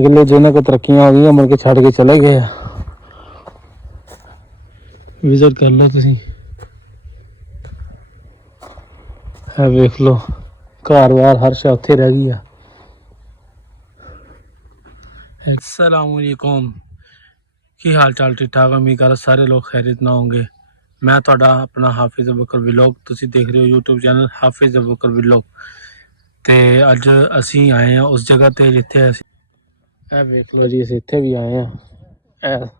अगले जिन्होंने को तरक्कियां हो गई मुड़ के छड़ के चले गए। विजिट कर लो तुसी, वेख लो घर बार हर शा उत्थे रह गई है। अस्सलाम वालेकुम, की हाल चाल? ठीक ठाक, उम्मीद कर सारे लोग खैरियत ना होंगे। मैं तुहाडा अपना हाफिज अबूबकर व्लॉग तुसी देख रहे हो यूट्यूब चैनल हाफिज अबूबकर व्लॉग। ते अज असी आए हैं उस जगह ते जिथे असी वेख लो जी, असीं इत्थे भी आए हैं।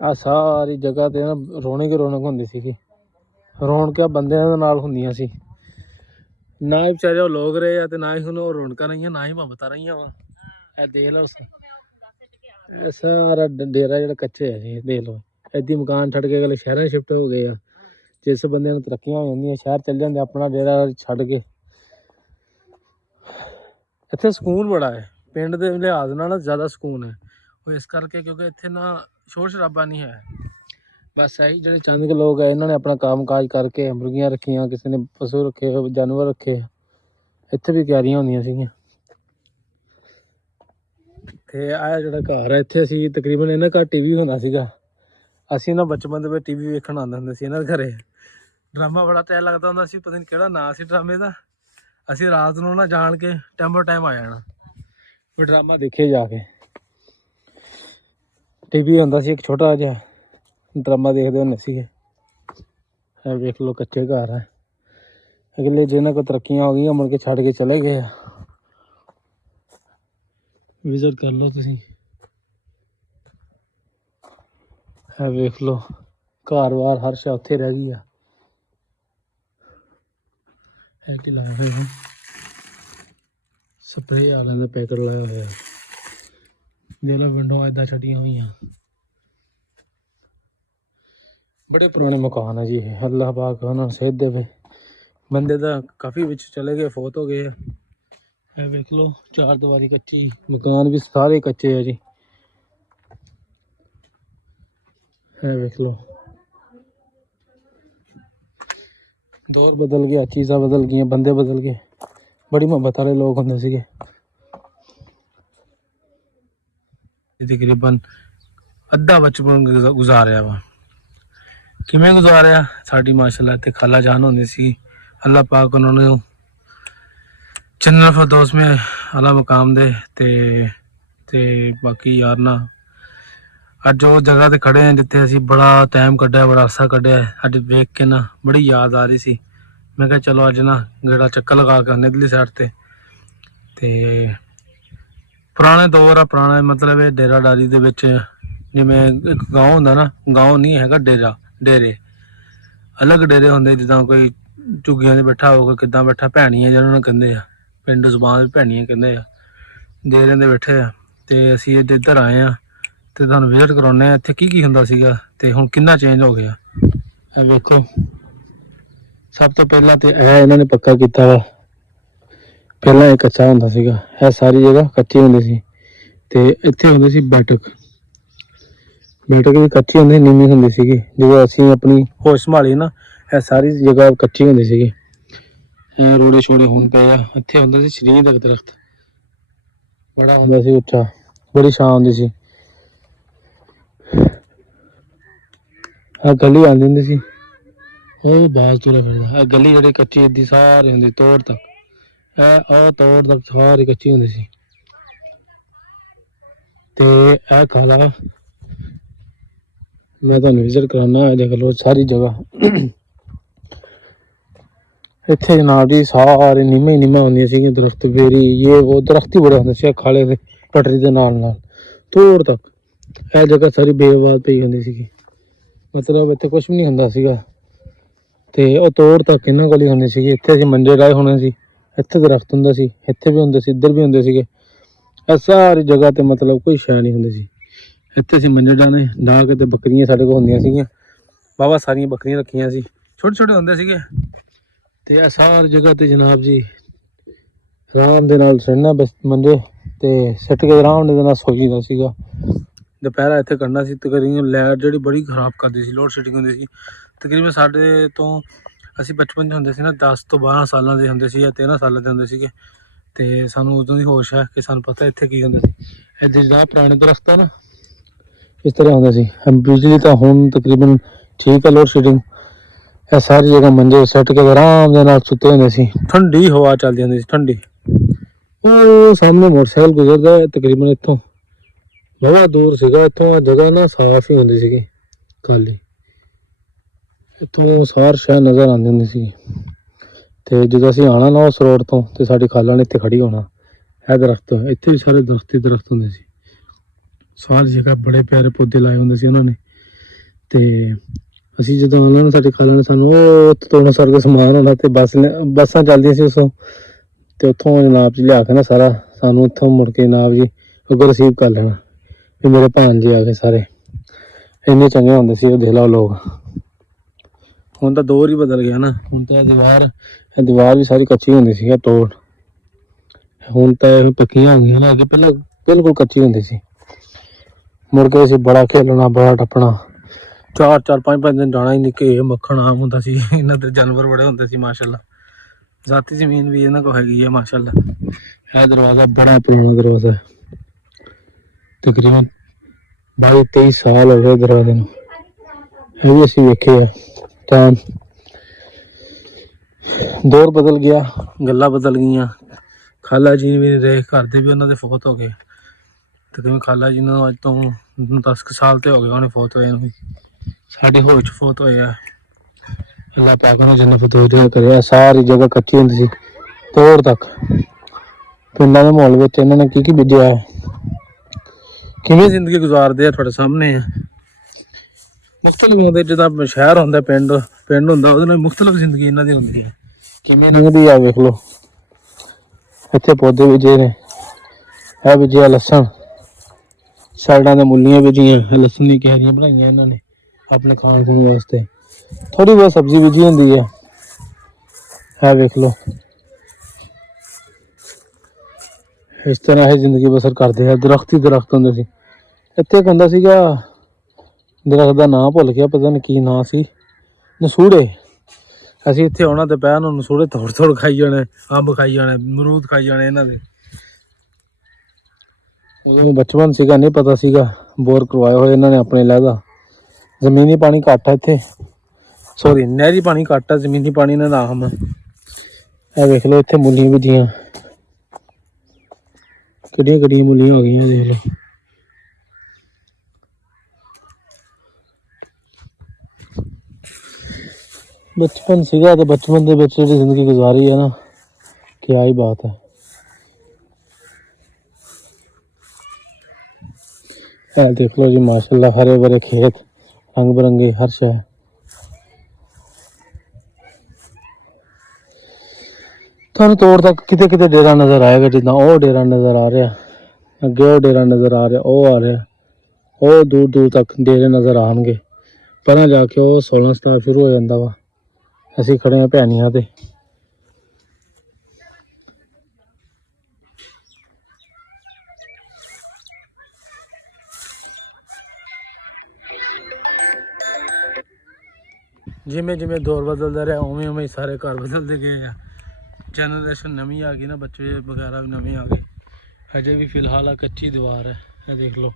आ सारी जगह ते ना रौनक ही रौनक हुंदी सीगी। रौनकां बंदियां दे नाल हुंदियां सी, ना ही बेचारे वो लोग रहे आ ते ना ही हुण वो रौनकां रहियां, ना ही मुहब्बतां रहियां वा। ए देख लो सारा डेरा जेह्ड़ा कच्चे है जी, देख लो इद्दी मकान छड्ड के अगले शहरां शिफ्ट हो गए आ। जिस बंदे नूं तरक्कियां हो जांदियां शहर चल जांदे अपना डेरा छड्ड के। इत्थे सकून बड़ा है, पिंड दे लिहाज नाल ज़्यादा सकून है वो इस करके क्योंकि इत्थे ना शोर शराबा नहीं है। बस यही जो चंद के लोग है इन्होंने अपना काम काज करके मुर्गियां रखियां, किसी ने पशु रखे, जानवर रखे। इत्थे भी क्यारियां होंदियां सीगियां ते आह जिहड़ा घर है इत्थे असीं तकरीबन इन्हां घर टीवी हुंदा सीगा। असीं ना बचपन दे विच टीवी वेखण आंदे हुंदे सी इन्हां दे घरे। ड्रामा बड़ा तैयार लगदा हुंदा सी, पता नहीं किहड़ा नां सी ड्रामे दा। असीं रात नूं ना जाण के टाइमो टाइम आ जाना फिर ड्रामा देखिए जाके। टीवी हुंदा सी इक छोटा जिहा, ड्रामा देखदे हुंदे सीगे। वेख लो कच्चे घर है, अगले जिन्हां को तरक्कियां हो गई मुड़ के छड्ड के चले गए। विजिट कर लो तुसी, वेख लो घर बार हर शा उत्थे रह गई है। की लाया होया स्प्रे वाले का पैकेट लाया होया, जेला विंडो इदा छड़ियां हुई। बड़े पुराने मकान है जी, अल्लाह पाक उन्होंने सेहत देवे। बंदे तो काफ़ी बिच चले गए, फौत हो गए। है वेख लो चार दीवारी कच्ची, मकान भी सारे कच्चे है जी। है वेख लो दौर बदल गया, चीज़ां बदल गई, बंदे बदल गए। बड़ी मुहब्बत वाले लोग होंदे सीगे। तकरीबन अद्धा बचपन गुजारिया वा। किवें गुजारिया? साडी माशाअल्लाह ते खाला जान होंदी सी, अल्लाह पाक उन्होंने जन्नत फिरदौस में आला मकाम दे। ते बाकी यार ना अज वो जगह ते खड़े हैं जिथे असीं बड़ा टाइम कड्ढिया, बड़ा अरसा कड्ढिया। अज वेख के ना बड़ी याद आ रही सी। मैं कहा चलो अज ना गेड़ा चक्कर लगा के आने इधरली साइड ते पुराने दौर आ, पुराना मतलब ये डेराडारी दे विच जिवें एक गाँव हुंदा ना, गाँव नहीं हैगा डेरा, डेरे अलग डेरे होंदे जिद्दां कोई झुग्गियां 'च बैठा हो, कोई किद्दां बैठा, भैणियां जिन्हां नूं कहंदे आ, पिंड जुबान भैणियां कहंदे आ, डेरियां दे बैठे आ। ते असीं इधर आए आ ते तुहानूं विजिट कराउने आ इत्थे की हुंदा सीगा ते हुण किन्ना चेंज हो गया। वेखो सब तो पहला तो यह इन्हों ने पक्का किया वा, पहला ये कच्चा हुंदा सीगा, यह सारी जगह कच्ची हुंदी सी। ते इत्थे हुंदी सी बैठक, बैठक भी कच्ची हुंदी, नीवीं हुंदी सीगी। जो असीं अपनी होश संभाली ना, यह सारी जगह कच्ची हुंदी सीगी। रोड़े छोड़े हुण पे आ। इत्थे हुंदा सी शरीर दा दरख्त, बड़ा हुंदा सी उच्चा, बड़ी छां हुंदी सी। गली आंदी हुंदी सी, ਉਹ ਬਾਜ਼ ਤੁਰਿਆ ਫਿਰਦਾ। ਇਹ ਗਲੀ ਜਿਹੜੀ ਕੱਚੀ ਇੱਦੀ ਸਾਰੀ ਹੁੰਦੀ ਤੋੜ ਤੱਕ, ਇਹ ਤੋੜ ਤੱਕ ਸਾਰੀ ਕੱਚੀ ਹੁੰਦੀ ਸੀ। ਤੇ ਇਹ ਖਾਲਾ ਮੈਂ ਤੁਹਾਨੂੰ ਵਿਜ਼ਿਟ ਕਰਾਉਣਾ, ਇਹ ਦੇਖ ਲਓ ਸਾਰੀ ਜਗ੍ਹਾ। ਇੱਥੇ ਜਨਾਬ ਜੀ ਸਾਰੇ ਨੀਵਾਂ ਹੀ ਨੀਵਾਂ ਹੁੰਦੀਆਂ ਸੀਗੀਆਂ, ਦਰਖਤ ਬੇਰੀ ਇਹ ਉਹ ਦਰਖਤ ਹੀ ਬੜੇ ਹੁੰਦੇ ਸੀ ਖਾਲੇ ਦੇ ਪਟਰੀ ਦੇ ਨਾਲ ਨਾਲ ਤੋੜ ਤੱਕ। ਇਹ ਜਗ੍ਹਾ ਸਾਰੀ ਬੇਆਬਾਦ ਪਈ ਹੁੰਦੀ ਸੀਗੀ, ਮਤਲਬ ਇੱਥੇ ਕੁਛ ਵੀ ਨਹੀਂ ਹੁੰਦਾ ਸੀਗਾ। ਤੇ ਉਹ ਤੋੜ ਤੱਕ ਇਹਨਾਂ ਕੋਲ ਹੀ ਹੁੰਦੀ ਸੀਗੀ। ਇੱਥੇ ਅਸੀਂ ਮੰਜੇ ਡਾਏ ਹੋਣੇ ਸੀ, ਇੱਥੇ ਦਰਖਤ ਹੁੰਦਾ ਸੀ, ਇੱਥੇ ਵੀ ਹੁੰਦੇ ਸੀ, ਇੱਧਰ ਵੀ ਹੁੰਦੇ ਸੀਗੇ। ਇਹ ਸਾਰੀ ਜਗ੍ਹਾ ਤੇ ਮਤਲਬ ਕੋਈ ਸ਼ੈ ਨਹੀਂ ਹੁੰਦੀ ਸੀ। ਇੱਥੇ ਅਸੀਂ ਮੰਜੇ ਡਾਣੇ ਡਾਹ ਕੇ ਤੇ ਬੱਕਰੀਆਂ ਸਾਡੇ ਕੋਲ ਹੁੰਦੀਆਂ ਸੀਗੀਆਂ, ਵਾਹਵਾ ਸਾਰੀਆਂ ਬੱਕਰੀਆਂ ਰੱਖੀਆਂ ਸੀ, ਛੋਟੇ ਛੋਟੇ ਹੁੰਦੇ ਸੀਗੇ। ਤੇ ਇਹ ਸਾਰੀ ਜਗ੍ਹਾ ਤੇ ਜਨਾਬ ਜੀ ਆਰਾਮ ਦੇ ਨਾਲ ਸੜਨਾ ਬਸ ਮੰਜੇ ਤੇ ਸਿੱਟ ਕੇ ਆਰਾਮ ਦੇ ਨਾਲ ਸੌ ਜੀਦਾ ਸੀਗਾ। ਦੁਪਹਿਰਾ ਇੱਥੇ ਕਰਨਾ ਸੀ। ਤਕਰੀਬਨ ਲਾਈਟ ਜਿਹੜੀ ਬੜੀ ਖਰਾਬ ਕਰਦੀ ਸੀ, ਲੋਡ ਸ਼ੈਡਿੰਗ ਹੁੰਦੀ ਸੀ। ਤਕਰੀਬਨ ਸਾਡੇ ਤੋਂ ਅਸੀਂ ਬਚਪਨ 'ਚ ਹੁੰਦੇ ਸੀ ਨਾ 10 ਤੋਂ 12 ਸਾਲਾਂ ਦੇ ਹੁੰਦੇ ਸੀ ਜਾਂ 13 ਸਾਲਾਂ ਦੇ ਹੁੰਦੇ ਸੀਗੇ। ਤੇ ਸਾਨੂੰ ਉਦੋਂ ਦੀ ਹੋਸ਼ ਹੈ ਕਿ ਸਾਨੂੰ ਪਤਾ ਇੱਥੇ ਕੀ ਹੁੰਦਾ ਸੀ। ਇੱਥੇ ਜਿਹੜਾ ਪੁਰਾਣੇ ਦਰਖਤ ਆ ਨਾ ਇਸ ਤਰ੍ਹਾਂ ਹੁੰਦਾ ਸੀ। ਬਿਜਲੀ ਤਾਂ ਹੁਣ ਤਕਰੀਬਨ ਠੀਕ ਹੈ, ਲੋਡ ਸ਼ੈਡਿੰਗ। ਇਹ ਸਾਰੀ ਜਗ੍ਹਾ ਮੰਜੇ ਸੱਟ ਕੇ ਆਰਾਮ ਦੇ ਨਾਲ ਸੁੱਤੇ ਹੁੰਦੇ ਸੀ, ਠੰਡੀ ਹਵਾ ਚੱਲਦੀ ਹੁੰਦੀ ਸੀ, ਠੰਡੀ। ਉਹ ਸਾਹਮਣੇ ਮੋਟਰਸਾਈਕਲ ਗੁਜ਼ਰਦਾ ਤਕਰੀਬਨ ਇੱਥੋਂ ਬਹੁਤ ਦੂਰ ਸੀਗਾ। ਇੱਥੋਂ ਜਗ੍ਹਾ ਨਾ ਸਾਫ਼ ਹੀ ਹੁੰਦੀ ਸੀਗੀ, ਖਾਲੀ। ਇੱਥੋਂ ਸਾਰ ਸ਼ਹਿਰ ਨਜ਼ਰ ਆਉਂਦੀ ਹੁੰਦੀ ਸੀ। ਤੇ ਜਦੋਂ ਅਸੀਂ ਆਉਣਾ ਨਾ ਉਸ ਰੋਡ ਤੋਂ, ਤੇ ਸਾਡੀ ਖਾਲਾਂ ਨੇ ਇੱਥੇ ਖੜੀ ਹੋਣਾ। ਇਹ ਦਰਖਤ, ਇੱਥੇ ਵੀ ਸਾਰੇ ਦਰਖਤ ਹੀ ਦਰਖਤ ਹੁੰਦੇ ਸੀ। ਸਾਰੀ ਜਗ੍ਹਾ ਬੜੇ ਪਿਆਰੇ ਪੌਦੇ ਲਾਏ ਹੁੰਦੇ ਸੀ ਉਹਨਾਂ ਨੇ। ਤੇ ਅਸੀਂ ਜਦੋਂ ਆਉਣਾ ਨਾ, ਸਾਡੀ ਖਾਲਾਂ ਨੇ ਸਾਨੂੰ ਉਹ ਤੋੜਨ ਸਰ ਕੇ ਸਮਾਨ ਹੋਣਾ, ਤੇ ਬੱਸਾਂ ਚੱਲਦੀਆਂ ਸੀ ਉਸੋਂ, ਤੇ ਉੱਥੋਂ ਜਨਾਬ ਜੀ ਲਿਆ ਕੇ ਨਾ ਸਾਰਾ ਸਾਨੂੰ ਉੱਥੋਂ ਮੁੜ ਕੇ ਜਨਾਬ ਜੀ ਅੱਗੋਂ ਰਿਸੀਵ ਕਰ ਲੈਣਾ ਵੀ ਮੇਰੇ ਭਾਣਜੇ ਆ ਗਏ ਸਾਰੇ। ਇੰਨੇ ਚੰਗੇ ਹੁੰਦੇ ਸੀ ਉਹ, ਦੇਖ ਲਓ ਲੋਕ। ਹੁਣ ਤਾਂ ਦੌਰ ਹੀ ਬਦਲ ਗਿਆ ਨਾ। ਹੁਣ ਤਾਂ ਇਹ ਦੀਵਾਰ ਵੀ ਸਾਰੀ ਕੱਚੀ ਹੁੰਦੀ ਸੀ ਤੋੜ। ਹੁਣ ਤਾਂ ਇਹ ਪੱਕੀਆਂ ਹੋ ਗਈਆਂ ਨਾ, ਅੱਗੇ ਪਹਿਲਾਂ ਬਿਲਕੁਲ ਕੱਚੀ ਹੁੰਦੀ ਸੀ। ਮੁੜ ਕੇ ਅਸੀਂ ਬੜਾ ਖੇਲਣਾ, ਬੜਾ ਟੱਪਣਾ। 4-5 ਦਿਨ ਜਾਣਾ ਹੀ ਨਹੀਂ। ਘੇ ਮੱਖਣ ਆਮ ਹੁੰਦਾ ਸੀ। ਇਹਨਾਂ ਦੇ ਜਾਨਵਰ ਬੜੇ ਹੁੰਦੇ ਸੀ ਮਾਸ਼ਾਅੱਲਾ। ਜ਼ਾਤੀ ਜ਼ਮੀਨ ਵੀ ਇਹਨਾਂ ਕੋਲ ਹੈਗੀ ਹੈ ਮਾਸ਼ਾਅੱਲਾ। ਇਹ ਦਰਵਾਜ਼ਾ ਬੜਾ ਪੁਰਾਣਾ ਦਰਵਾਜ਼ਾ ਹੈ, ਤਕਰੀਬਨ 22-23 ਸਾਲ ਹੋ ਗਏ ਦਰਵਾਜ਼ੇ ਨੂੰ। ਇਹ ਵੀ ਅਸੀਂ ਵੇਖੇ ਆ। ਤਾਂ ਦੌਰ ਬਦਲ ਗਿਆ, ਗੱਲਾਂ ਬਦਲ ਗਈਆਂ। ਖਾਲਾ ਜੀ ਵੀ ਨਹੀਂ ਰਹੇ, ਘਰ ਦੇ ਵੀ ਉਹਨਾਂ ਦੇ ਫੌਤ ਹੋ ਗਏ। ਤਕਰੀਬਨ ਖਾਲਾ ਜੀ ਨੂੰ ਅੱਜ ਤੋਂ 10 ਸਾਲ ਤੇ ਹੋ ਗਏ ਉਹਨੇ ਫੌਤ ਹੋਏ ਨੂੰ ਵੀ। ਸਾਡੇ ਹੋਸ਼ 'ਚ ਫੌਤ ਹੋਏ ਆ। ਅੱਲਾਹ ਪਾਕ ਨੇ ਜਿੰਨਾ ਫਤੂਰੀਆ ਕਰਿਆ। ਸਾਰੀ ਜਗ੍ਹਾ ਕੱਚੀ ਹੁੰਦੀ ਸੀ ਤੋੜ ਤੱਕ। ਪਿੰਡਾਂ ਦੇ ਮਾਹੌਲ ਵਿੱਚ ਇਹਨਾਂ ਨੇ ਕੀ ਬੀਜਿਆ ਹੈ, ਕਿਵੇਂ ਜ਼ਿੰਦਗੀ ਗੁਜ਼ਾਰਦੇ ਆ, ਤੁਹਾਡੇ ਸਾਹਮਣੇ ਆ। ਮੁਖਤਲਿਫ ਹੁੰਦੇ, ਜਿੱਦਾਂ ਸ਼ਹਿਰ ਹੁੰਦਾ, ਪਿੰਡ ਹੁੰਦਾ, ਉਹਦੇ ਨਾਲ ਮੁਖਤਲਿਫ ਜ਼ਿੰਦਗੀ ਇਹਨਾਂ ਦੀ ਹੁੰਦੀ ਹੈ। ਕਿਵੇਂ ਲੰਘਦੀ ਆ ਵੇਖ ਲਓ। ਇੱਥੇ ਪੌਦੇ ਬੀਜੇ ਨੇ, ਇਹ ਬੀਜਿਆ ਲਸਣ, ਸਾਈਡਾਂ ਦੇ ਮੂਲੀਆਂ ਬੀਜੀਆਂ, ਲਸਣ ਦੀ ਕਿਆਰੀਆਂ ਬਣਾਈਆਂ ਇਹਨਾਂ ਨੇ ਆਪਣੇ ਖਾਣ ਖੂਣ ਵਾਸਤੇ। ਥੋੜੀ ਬਹੁਤ ਸਬਜ਼ੀ ਬੀਜੀ ਹੁੰਦੀ ਹੈ। ਇਹ ਵੇਖ ਲਓ, ਇਸ ਤਰ੍ਹਾਂ ਇਹ ਜ਼ਿੰਦਗੀ ਬਸਰ ਕਰਦੇ ਆ। ਦਰਖਤ ਹੀ ਦਰਖਤ ਹੁੰਦੇ ਸੀ ਇੱਥੇ। ਇੱਕ ਹੁੰਦਾ ਸੀਗਾ ਦਰਖਤ ਦਾ ਨਾਂ ਭੁੱਲ ਗਿਆ, ਪਤਾ ਨਹੀਂ ਕੀ ਨਾਂ ਸੀ, ਨਸੂੜੇ। ਅਸੀਂ ਇੱਥੇ ਆਉਣਾ ਦੁਪਹਿਰ ਨੂੰ, ਨਸੂੜੇ ਤੋੜ ਖਾਈ ਜਾਣੇ, ਅੰਬ ਖਾਈ ਜਾਣੇ, ਅਮਰੂਦ ਖਾਈ ਜਾਣੇ ਇਹਨਾਂ ਦੇ। ਉਦੋਂ ਬਚਪਨ ਸੀਗਾ, ਨਹੀਂ ਪਤਾ ਸੀਗਾ। ਬੋਰ ਕਰਵਾਏ ਹੋਏ ਇਹਨਾਂ ਨੇ ਆਪਣੇ ਲਹਿਦਾ। ਜ਼ਮੀਨੀ ਪਾਣੀ ਘੱਟ ਆ ਇੱਥੇ, ਸੋਰੀ ਨਹਿਰੀ ਪਾਣੀ ਘੱਟ ਆ, ਜ਼ਮੀਨੀ ਪਾਣੀ ਇਹਨਾਂ ਦਾ ਆਮ ਹੈ। ਇਹ ਵੇਖ ਲਓ, ਇੱਥੇ ਮੂਲੀਆਂ ਬੀਜੀਆਂ, ਕਿੱਡੀਆਂ ਮੂਲੀਆਂ ਹੋ ਗਈਆਂ ਦੇਖ ਲਓ। ਬਚਪਨ ਸੀਗਾ, ਤੇ ਬਚਪਨ ਦੇ ਵਿੱਚ ਜਿਹੜੀ ਜ਼ਿੰਦਗੀ ਗੁਜ਼ਾਰੀ ਹੈ ਨਾ, ਕਿਆ ਹੀ ਬਾਤ ਹੈ। ਇਹ ਦੇਖ ਲਓ ਜੀ ਮਾਸ਼ਾਅੱਲਾ, ਹਰੇ ਭਰੇ ਖੇਤ, ਰੰਗ ਬਿਰੰਗੇ ਹਰ ਸ਼ੈ। ਤੁਹਾਨੂੰ ਤੋੜ ਤੱਕ ਕਿਤੇ ਕਿਤੇ ਡੇਰਾ ਨਜ਼ਰ ਆਏਗਾ, ਜਿੱਦਾਂ ਉਹ ਡੇਰਾ ਨਜ਼ਰ ਆ ਰਿਹਾ, ਅੱਗੇ ਉਹ ਡੇਰਾ ਨਜ਼ਰ ਆ ਰਿਹਾ, ਉਹ ਆ ਰਿਹਾ, ਉਹ ਦੂਰ ਦੂਰ ਤੱਕ ਡੇਰੇ ਨਜ਼ਰ ਆਉਣਗੇ। ਪਹਿਲਾਂ ਜਾ ਕੇ ਉਹ 16 ਸਟਾਰ ਸ਼ੁਰੂ ਹੋ ਜਾਂਦਾ ਵਾ। ਅਸੀਂ ਖੜੇ ਹਾਂ ਭੈਣੀਆਂ ਤੇ। ਜਿਵੇਂ ਜਿਵੇਂ ਦੌਰ ਬਦਲਦਾ ਰਿਹਾ, ਉਵੇਂ ਉਵੇਂ ਸਾਰੇ ਘਰ ਬਦਲਦੇ ਗਏ ਆ। ਜਨਰੇਸ਼ਨ ਨਵੀਂ ਆ ਗਈ ਨਾ, ਬੱਚੇ ਵਗੈਰਾ ਵੀ ਨਵੇਂ ਆ ਗਏ। ਹਜੇ ਵੀ ਫਿਲਹਾਲ ਆ ਕੱਚੀ ਦੀਵਾਰ ਹੈ, ਇਹ ਦੇਖ ਲਓ।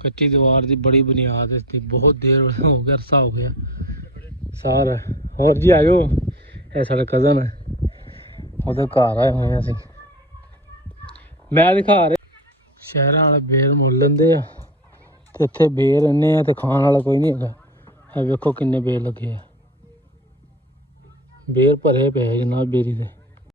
ਕੱਚੀ ਦੀਵਾਰ ਦੀ ਬੜੀ ਬੁਨਿਆਦ ਹੈ, ਬਹੁਤ ਦੇਰ ਹੋ ਗਿਆ, ਅਰਸਾ ਹੋ ਗਿਆ ਸਾਰਾ। ਹੋਰ ਜੀ ਆਇਓ, ਇਹ ਸਾਡਾ ਕਜ਼ਨ ਹੈ, ਉਹਦੇ ਘਰ ਆਏ ਹੋਏ ਅਸੀਂ। ਮੈਂ ਦਿਖਾ ਰਿਹਾ, ਸ਼ਹਿਰਾਂ ਵਾਲੇ ਬੇਰ ਮੁੱਲ ਲੈਂਦੇ ਆ, ਤੇ ਇੱਥੇ ਬੇਰ ਇੰਨੇ ਆ ਤੇ ਖਾਣ ਵਾਲਾ ਕੋਈ ਨਹੀਂ ਹੈਗਾ। ਇਹ ਵੇਖੋ ਕਿੰਨੇ ਬੇਰ ਲੱਗੇ ਆ, ਬੇਰ ਭਰੇ ਪਏ ਜਨਾਬ ਬੇਰੀ ਦੇ।